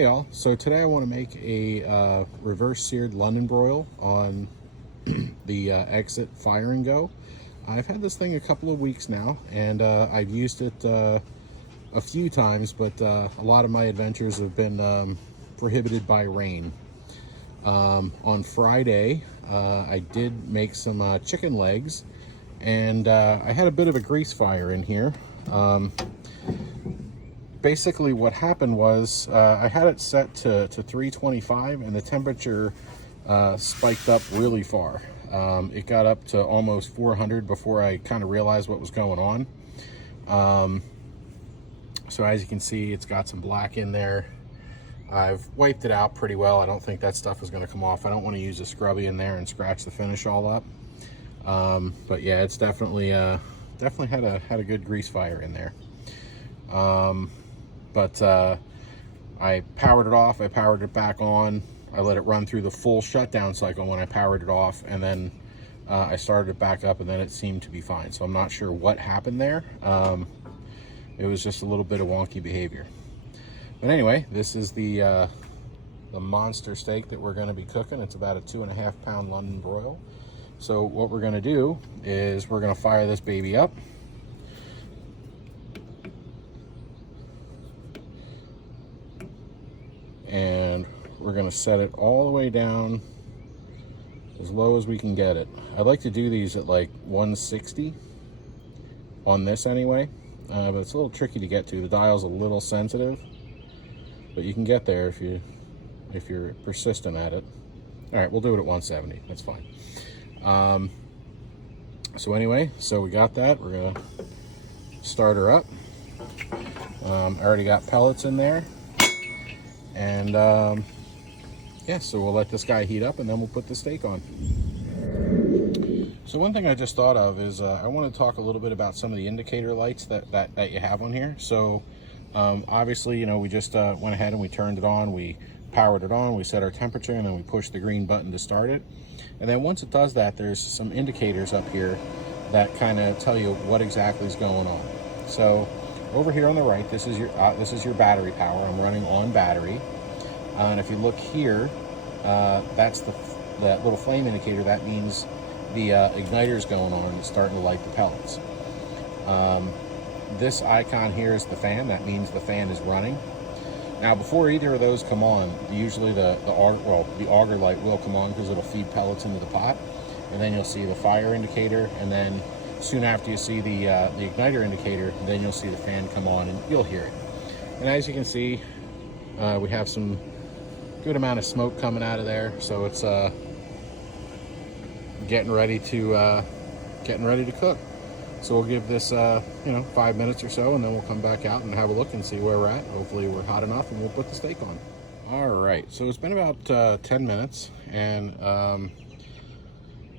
Hey all, so today I want to make a reverse seared London broil on the Exit Fire and Go. I've had this thing a couple of weeks now, and I've used it a few times, but a lot of my adventures have been prohibited by rain. On Friday, I did make some chicken legs, and I had a bit of a grease fire in here. Basically what happened was I had it set to 325, and the temperature spiked up really far. It got up to almost 400 before I kind of realized what was going on. So as you can see, it's got some black in there. I've wiped it out pretty well. I don't think that stuff is going to come off. I don't want to use a scrubby in there and scratch the finish all up. But yeah, it's definitely had a good grease fire in there. But I powered it off, I powered it back on, I let it run through the full shutdown cycle when I powered it off, and then I started it back up, and then it seemed to be fine. So I'm not sure what happened there. It was just a little bit of wonky behavior. But anyway, this is the monster steak that we're going to be cooking. It's about a 2.5 pound London broil. So what we're going to do is we're going to fire this baby up. And we're going to set it all the way down as low as we can get it. I'd like to do these at like 160 on this anyway, but it's a little tricky to get to. The dial's a little sensitive, but you can get there if you're persistent at it. All right, we'll do it at 170. That's fine. So anyway, so we got that. We're gonna start her up. I already got pellets in there. And yeah, so we'll let this guy heat up, and then we'll put the steak on. So one thing I just thought of is I want to talk a little bit about some of the indicator lights that you have on here. So obviously, you know, we just went ahead and we turned it on, we powered it on, we set our temperature, and then we pushed the green button to start it. And then once it does that, there's some indicators up here that kind of tell you what exactly is going on. So over here on the right, this is your battery power. I'm running on battery, and if you look here, that's that little flame indicator. That means the igniter is going on and it's starting to light the pellets. This icon here is the fan. That means the fan is running. Now, before either of those come on, usually the auger light will come on because it'll feed pellets into the pot, and then you'll see the fire indicator, and then soon after you see the igniter indicator, then you'll see the fan come on and you'll hear it. And as you can see, we have some good amount of smoke coming out of there, so it's getting ready to cook. So we'll give this 5 minutes or so, and then we'll come back out and have a look and see where we're at. Hopefully we're hot enough, and we'll put the steak on. All right, so it's been about 10 minutes, and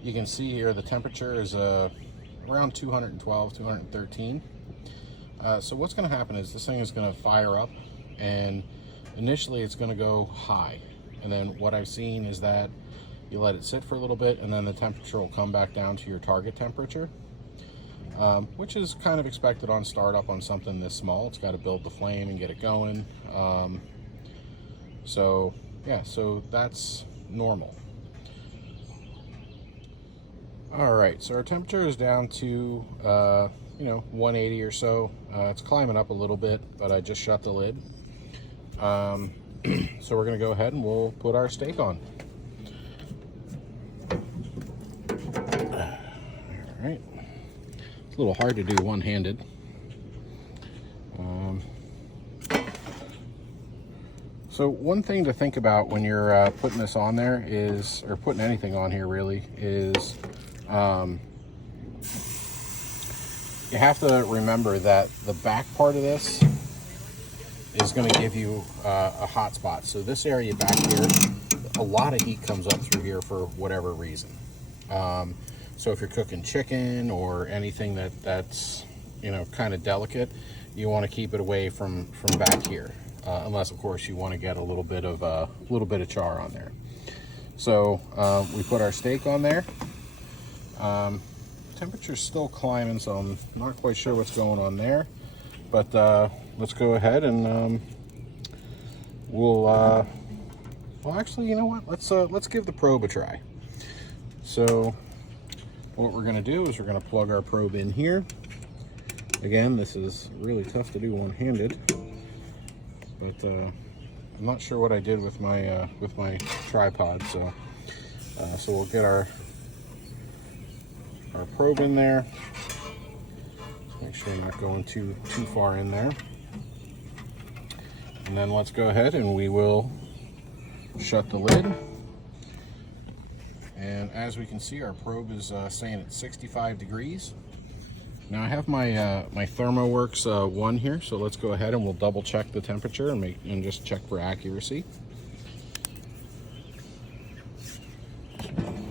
you can see here the temperature is around 212, 213. So what's going to happen is this thing is going to fire up, and initially it's going to go high, and then what I've seen is that you let it sit for a little bit, and then the temperature will come back down to your target temperature, which is kind of expected on startup on something this small. It's got to build the flame and get it going. So yeah, so that's normal. All right, so our temperature is down to 180 or so. It's climbing up a little bit, but I just shut the lid. So we're gonna go ahead and we'll put our steak on. All right, it's a little hard to do one-handed. So one thing to think about when you're putting this on there is, or putting anything on here really, is you have to remember that the back part of this is going to give you a hot spot. So this area back here, a lot of heat comes up through here for whatever reason. So if you're cooking chicken or anything that's kind of delicate, you want to keep it away from back here, unless of course you want to get a little bit of char on there. So we put our steak on there. Temperature's still climbing, so I'm not quite sure what's going on there, but let's go ahead and we'll well, actually, you know what? Let's give the probe a try. So what we're going to do is we're going to plug our probe in here. Again, this is really tough to do one-handed, but I'm not sure what I did with my tripod. So we'll get our probe in there. Make sure we're not going too far in there. And then let's go ahead and we will shut the lid. And as we can see, our probe is staying at 65 degrees. Now I have my my ThermoWorks 1 here, so let's go ahead and we'll double check the temperature and just check for accuracy.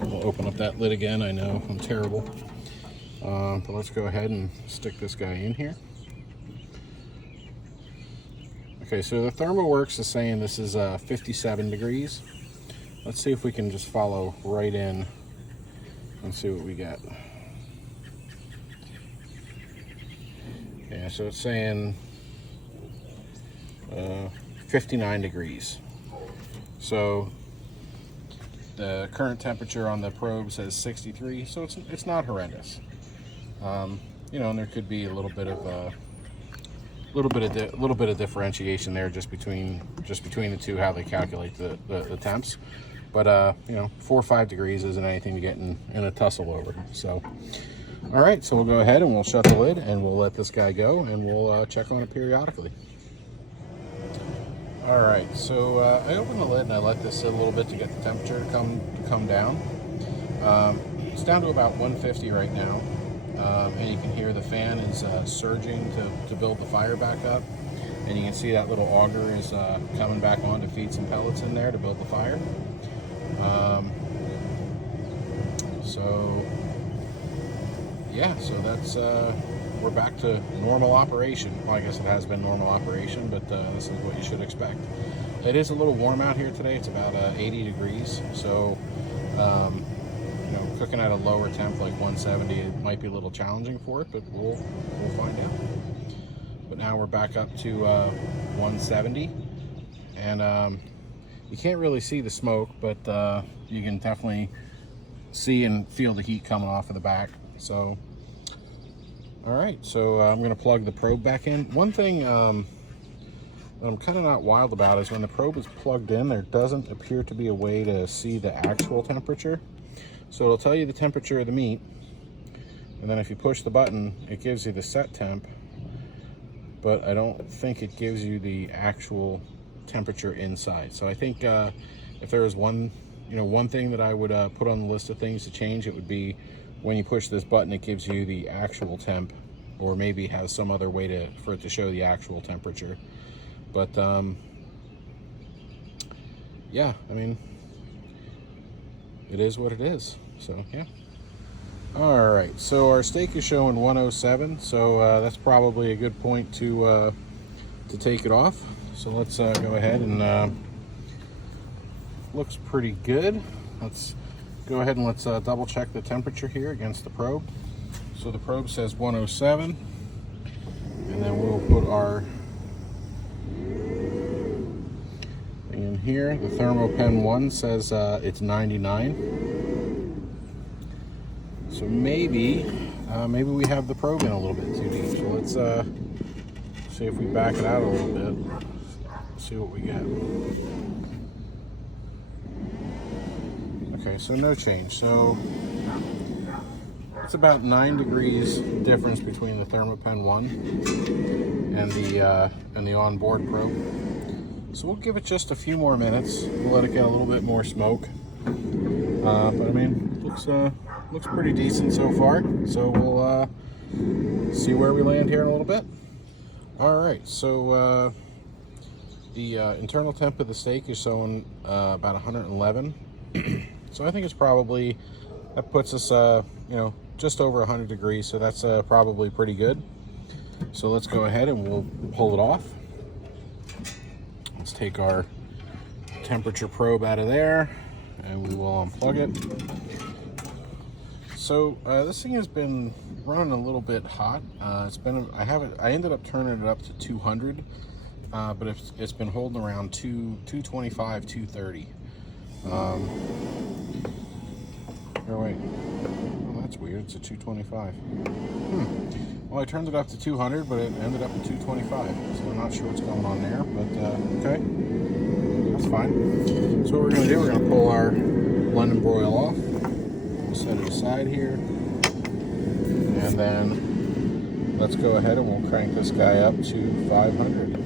We'll open up that lid again. I know I'm terrible, but let's go ahead and stick this guy in here. Okay, so the ThermoWorks is saying this is 57 degrees. Let's see if we can just follow right in and see what we get. Yeah, so it's saying 59 degrees. So the current temperature on the probe says 63, so it's not horrendous. You know, and there could be a little bit of differentiation there just between the two, how they calculate the temps. But you know, 4 or 5 degrees isn't anything to get in a tussle over. So all right, so we'll go ahead and we'll shut the lid and we'll let this guy go, and we'll check on it periodically. All right, so I opened the lid and I let this sit a little bit to get the temperature to come down. It's down to about 150 right now. And you can hear the fan is surging to build the fire back up, and you can see that little auger is coming back on to feed some pellets in there to build the fire. So yeah, so that's we're back to normal operation. Well, I guess it has been normal operation, but this is what you should expect. It is a little warm out here today. It's about 80 degrees, so you know, cooking at a lower temp like 170, it might be a little challenging for it, but we'll find out. But now we're back up to 170, and you can't really see the smoke, but you can definitely see and feel the heat coming off of the back. So all right, so I'm going to plug the probe back in. One thing that I'm kind of not wild about is when the probe is plugged in, there doesn't appear to be a way to see the actual temperature. So it'll tell you the temperature of the meat, and then if you push the button, it gives you the set temp, but I don't think it gives you the actual temperature inside. So I think if there was one thing that I would put on the list of things to change, it would be when you push this button, it gives you the actual temp, or maybe has some other way for it to show the actual temperature. But yeah, I mean, it is what it is. So yeah. All right, so our steak is showing 107, so that's probably a good point to take it off. So let's go ahead and looks pretty good. Let's go ahead and let's double check the temperature here against the probe. So the probe says 107, and then we'll put our thing in here. The ThermoPen 1 says it's 99. So maybe we have the probe in a little bit too deep. So let's see if we back it out a little bit. See what we get. Okay, so no change. So it's about 9 degrees difference between the ThermoPen 1 and the onboard probe. So we'll give it just a few more minutes. We'll let it get a little bit more smoke. But I mean, looks pretty decent so far. So we'll see where we land here in a little bit. All right, so the internal temp of the steak is showing about 111. So I think it's probably, that puts us, you know, just over 100 degrees. So that's probably pretty good. So let's go ahead and we'll pull it off. Let's take our temperature probe out of there and we will unplug it. So this thing has been running a little bit hot. I ended up turning it up to 200, but it's been holding around 225, 230. Oh wait, oh, that's weird. It's a 225. Well, I turned it up to 200, but it ended up at 225. So I'm not sure what's going on there, but okay, that's fine. So what we're gonna do, we're gonna pull our London Broil off. We'll set it aside here, and then let's go ahead and we'll crank this guy up to 500.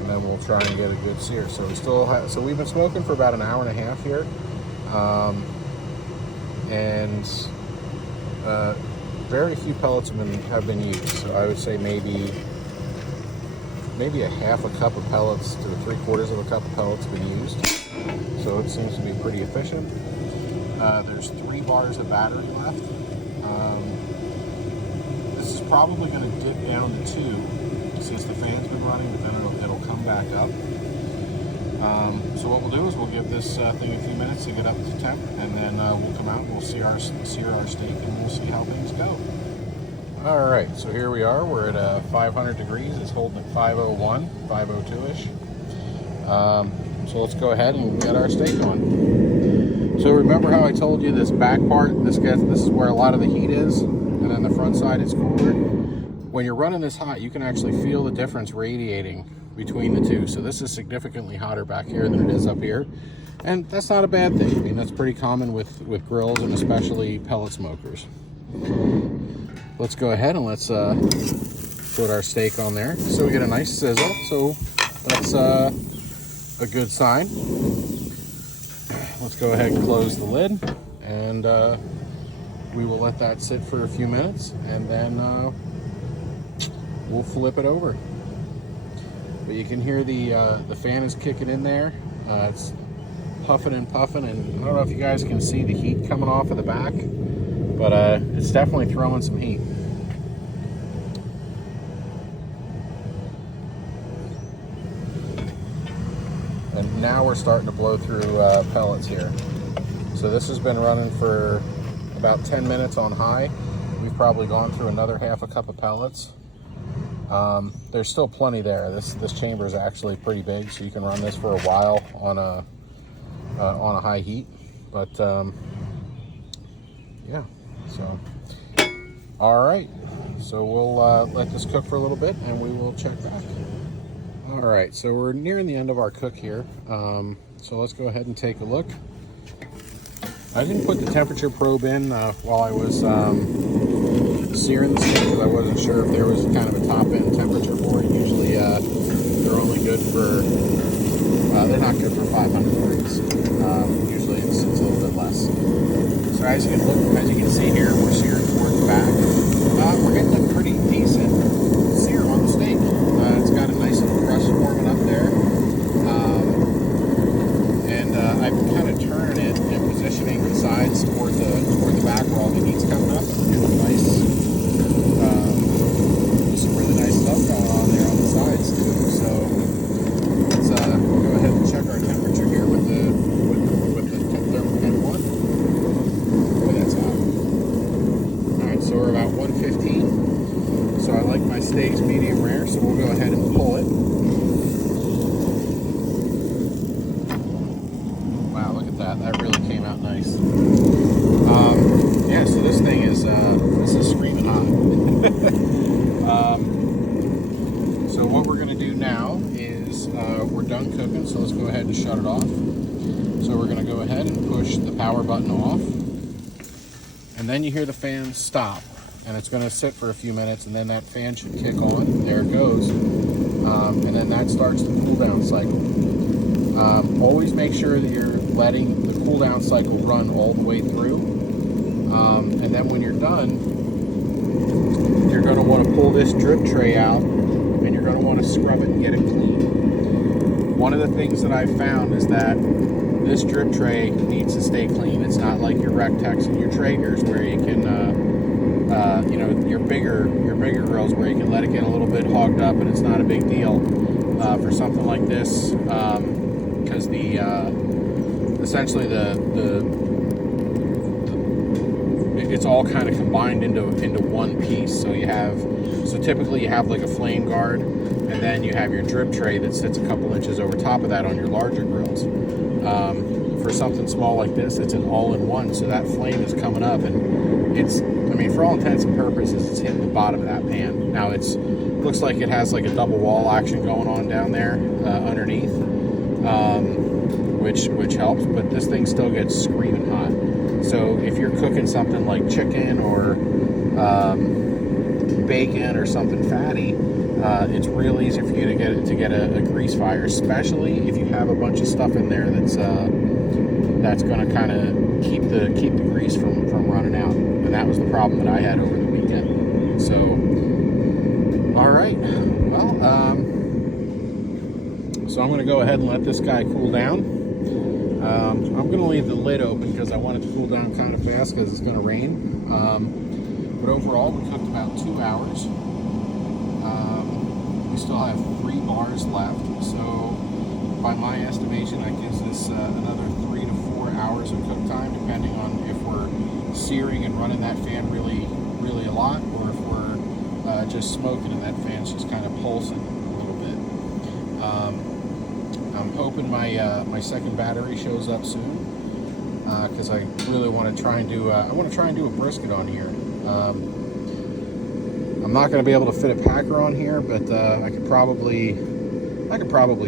And then we'll try and get a good sear. So we still have, so we've been smoking for about an hour and a half here, and very few pellets have been used. So I would say maybe a half a cup of pellets to 3/4 of a cup of pellets been used. So it seems to be pretty efficient. There's 3 bars of battery left. This is probably going to dip down to 2 since the fan's been running, but then it'll come back up. So what we'll do is we'll give this thing a few minutes to get up to temp, and then we'll come out and we'll sear our steak, and we'll see how things go. All right, so here we are. We're at 500 degrees. It's holding at 501, 502-ish. So let's go ahead and get our steak on. So remember how I told you this back part, this is where a lot of the heat is, and then the front side is cooler. When you're running this hot, you can actually feel the difference radiating between the two. So this is significantly hotter back here than it is up here. And that's not a bad thing. I mean, that's pretty common with grills and especially pellet smokers. Let's go ahead and let's put our steak on there. So we get a nice sizzle. So that's a good sign. Let's go ahead and close the lid, and we will let that sit for a few minutes, and then we'll flip it over. But you can hear the fan is kicking in there. It's puffing and puffing, and I don't know if you guys can see the heat coming off of the back, but it's definitely throwing some heat. And now we're starting to blow through pellets here. So this has been running for about 10 minutes on high. We've probably gone through another half a cup of pellets. There's still plenty there. This chamber is actually pretty big, so you can run this for a while on a high heat. But yeah, so all right. So we'll let this cook for a little bit, and we will check back. All right, so we're nearing the end of our cook here. So let's go ahead and take a look. I didn't put the temperature probe in while I was searing the steak, because I wasn't sure if there was kind of a top end temperature for it. Usually they're only good for, they're not good for 500 degrees. Usually it's a little bit less. So as you can see here, we're searing towards the back. We're getting a pretty decent sear on the steak. It's got a nice little crust forming up there. And I'm kind of turning it and positioning the sides toward the back where all the heat's coming up. And a nice, some really nice stuff going on there on the sides too. So let's go ahead and check our temperature here with the thermometer one. Boy, that's hot. All right, so we're about 115. So I like my steaks medium rare, so we'll go ahead and pull it. Wow, look at that. That really came out nice. Yeah, so this thing is screaming hot. So what we're gonna do now is we're done cooking, so let's go ahead and shut it off. So we're gonna go ahead and push the power button off, and then you hear the fan stop, and it's gonna sit for a few minutes, and then that fan should kick on. There it goes. And then that starts the cool down cycle. Always make sure that you're letting the cool down cycle run all the way through. And then when you're done, you're going to want to pull this drip tray out, and you're going to want to scrub it and get it clean. One of the things that I've found is that this drip tray needs to stay clean. It's not like your Rectex and your Traegers where you can, you know, your bigger grills where you can let it get a little bit hogged up and it's not a big deal. For something like this, because essentially it's all kind of combined into one piece. So typically you have like a flame guard, and then you have your drip tray that sits a couple inches over top of that on your larger grills. For something small like this, it's an all-in-one, so that flame is coming up, and it's, I mean, for all intents and purposes, it's hitting the bottom of that pan. Now looks like it has like a double wall action going on down there underneath, which helps, but this thing still gets screaming hot. So if you're cooking something like chicken or bacon or something fatty, it's real easy for you to get a grease fire, especially if you have a bunch of stuff in there that's going to kind of keep the grease from running out. And that was the problem that I had over the weekend. So, all right, well, so I'm going to go ahead and let this guy cool down. I'm going to leave the lid open because I want it to cool down kind of fast because it's going to rain. But overall, we cooked about 2 hours. We still have 3 bars left, so by my estimation, that gives us another 3 to 4 hours of cook time, depending on if we're searing and running that fan really, really a lot, or if we're just smoking and that fan's just kind of pulsing a little bit. I'm hoping my second battery shows up soon, because I really want to try and do a brisket on here. I'm not going to be able to fit a packer on here, but I could probably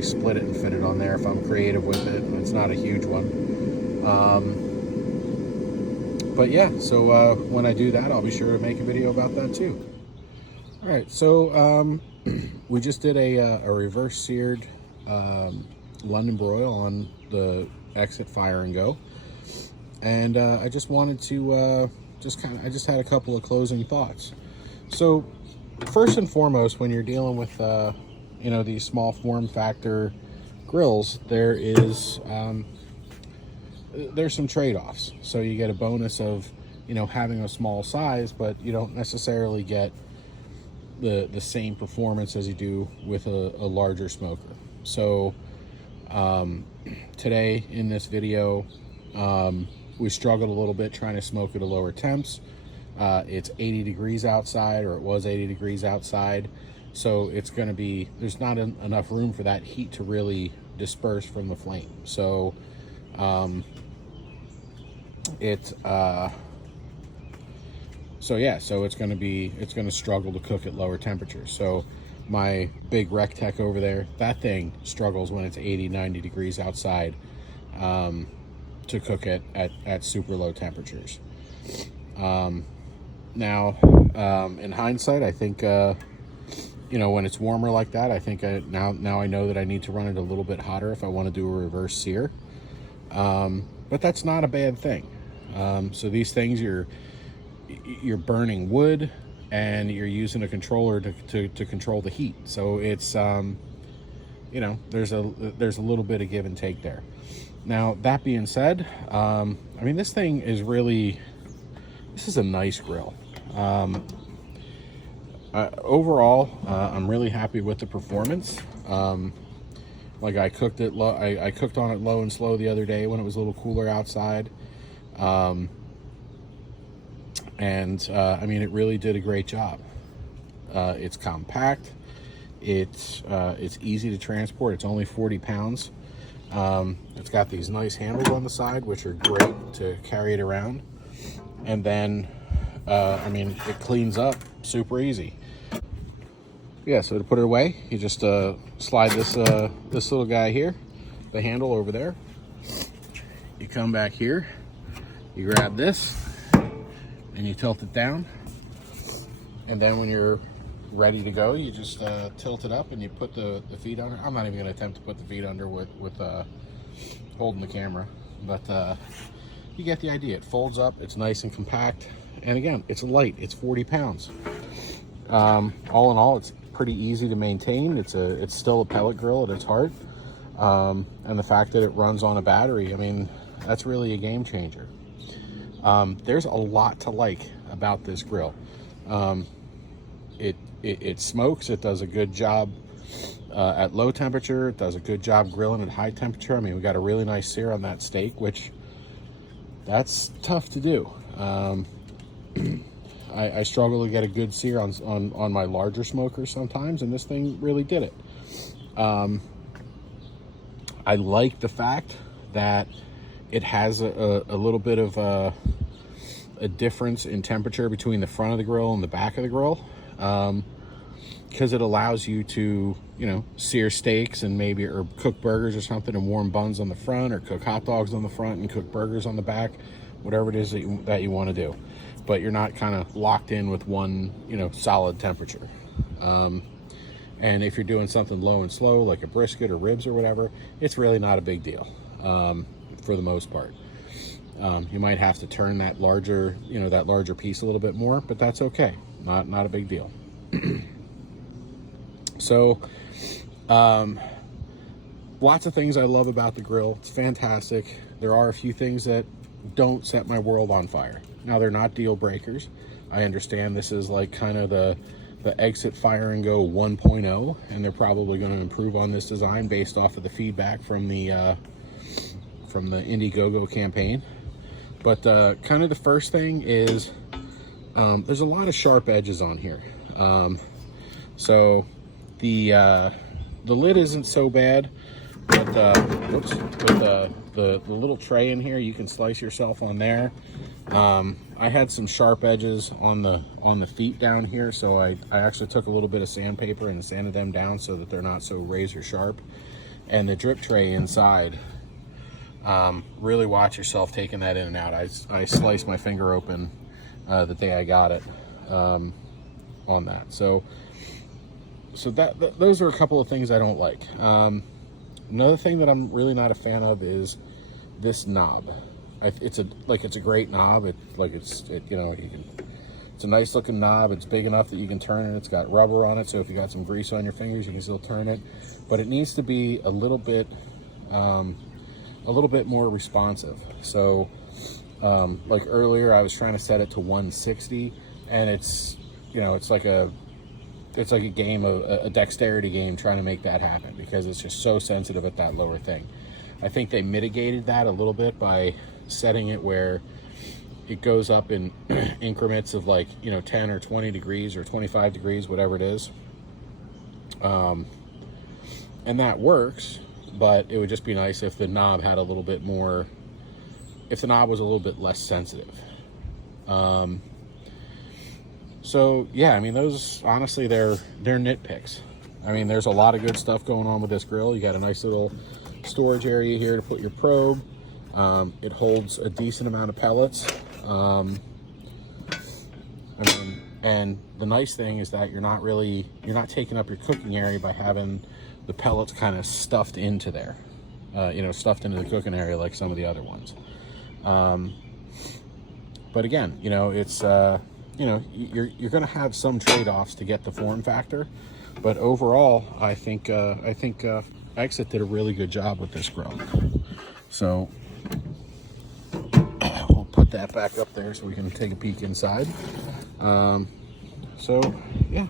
split it and fit it on there if I'm creative with it. It's not a huge one. But yeah, so when I do that, I'll be sure to make a video about that too. All right, so we just did a reverse seared London Broil on the Exit Fire and Go, and I just wanted to I just had a couple of closing thoughts. So first and foremost, when you're dealing with these small form factor grills, there's some trade-offs. So you get a bonus of having a small size, but you don't necessarily get the same performance as you do with a larger smoker. So today in this video, we struggled a little bit trying to smoke at a lower temps. It's 80 degrees outside, or it was 80 degrees outside, so it's going to be, there's not enough room for that heat to really disperse from the flame. So it's going to struggle to cook at lower temperatures. So my big Rec Tech over there, that thing struggles when it's 80, 90 degrees outside to cook at super low temperatures. Now, in hindsight, I think, when it's warmer like that, I think now I know that I need to run it a little bit hotter if I want to do a reverse sear. But that's not a bad thing. So these things, you're burning wood and you're using a controller to control the heat. So it's, there's a little bit of give and take there. Now, that being said, this thing is really, this is a nice grill. Overall, I'm really happy with the performance. Like I cooked it low, I cooked on it low and slow the other day when it was a little cooler outside. It really did a great job. It's compact. It's easy to transport. It's only 40 pounds. It's got these nice handles on the side, which are great to carry it around. And then, it cleans up super easy. Yeah, so to put it away, you just slide this little guy here, the handle over there. You come back here, you grab this, and you tilt it down. And then when you're ready to go, you just tilt it up and you put the feet under. I'm not even going to attempt to put the feet under with holding the camera, but you get the idea. It folds up, it's nice and compact, and again, it's light. It's 40 pounds. All in all, it's pretty easy to maintain. It's still a pellet grill at its heart, and the fact that it runs on a battery, that's really a game changer. There's a lot to like about this grill. It smokes. It does a good job at low temperature. It does a good job grilling at high temperature. We got a really nice sear on that steak, which that's tough to do. I struggle to get a good sear on my larger smokers sometimes, and this thing really did it. I like the fact that it has a little bit of a difference in temperature between the front of the grill and the back of the grill, because it allows you to, you know, sear steaks and maybe, or cook burgers or something and warm buns on the front, or cook hot dogs on the front and cook burgers on the back, whatever it is that you want to do. But you're not kind of locked in with one, you know, solid temperature. And if you're doing something low and slow, like a brisket or ribs or whatever, it's really not a big deal, for the most part. You might have to turn that larger, you know, that larger piece a little bit more, but that's okay. Not a big deal. So, lots of things I love about the grill. It's fantastic. There are a few things that don't set my world on fire. Now, they're not deal breakers. I understand this is like kind of the exit fire and go 1.0, and they're probably going to improve on this design based off of the feedback from the Indiegogo campaign. But kind of the first thing is, there's a lot of sharp edges on here. So the lid isn't so bad, but the little tray in here, you can slice yourself on there. I had some sharp edges on the feet down here, so I actually took a little bit of sandpaper and sanded them down so that they're not so razor sharp. And the drip tray inside, really watch yourself taking that in and out. I sliced my finger open the day I got it on that. So those are a couple of things I don't like. Another thing that I'm really not a fan of is this knob. It's a great knob. It's a nice looking knob. It's big enough that you can turn it. It's got rubber on it, so if you got some grease on your fingers, you can still turn it. But it needs to be a little bit more responsive. So, like earlier, I was trying to set it to 160, and it's like a game, a dexterity game, trying to make that happen, because it's just so sensitive at that lower thing. I think they mitigated that a little bit by setting it where it goes up in increments of 10 or 20 degrees or 25 degrees, whatever it is. And that works, but it would just be nice if the knob had a little bit more, if the knob was a little bit less sensitive. So yeah, I mean, those, honestly, they're nitpicks. I mean, there's a lot of good stuff going on with this grill. You got a nice little storage area here to put your probe. It holds a decent amount of pellets. And the nice thing is that you're not taking up your cooking area by having the pellets kind of stuffed into there, stuffed into the cooking area like some of the other ones. But again, it's, you're going to have some trade-offs to get the form factor, but overall, I think Exit did a really good job with this grill. So we'll put that back up there so we can take a peek inside. So yeah.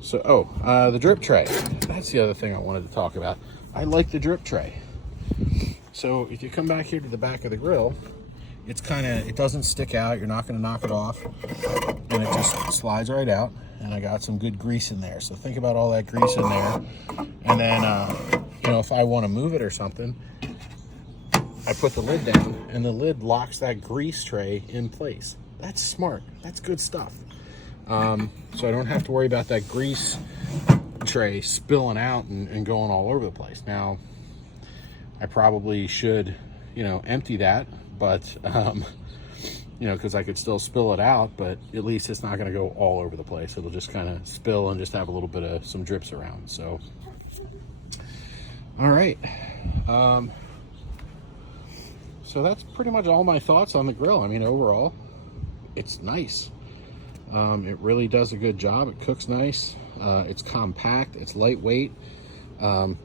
So, the drip tray. That's the other thing I wanted to talk about. I like the drip tray. So if you come back here to the back of the grill, it doesn't stick out. You're not going to knock it off, and it just slides right out. And I got some good grease in there. So think about all that grease in there. And then, if I want to move it or something, I put the lid down, and the lid locks that grease tray in place. That's smart. That's good stuff. So I don't have to worry about that grease tray spilling out and going all over the place. Now, I probably should, empty that, but, because I could still spill it out, but at least it's not going to go all over the place. It'll just kind of spill and just have a little bit of some drips around. So, all right. So that's pretty much all my thoughts on the grill. I mean, overall, it's nice. It really does a good job. It cooks nice. It's compact. It's lightweight.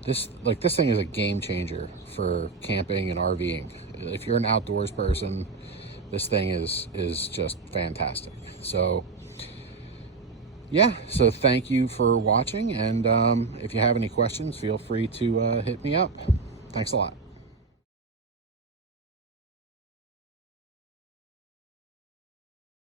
This thing is a game changer for camping and RVing. If you're an outdoors person, this thing is just fantastic. So yeah, so thank you for watching, and if you have any questions, feel free to hit me up. Thanks a lot.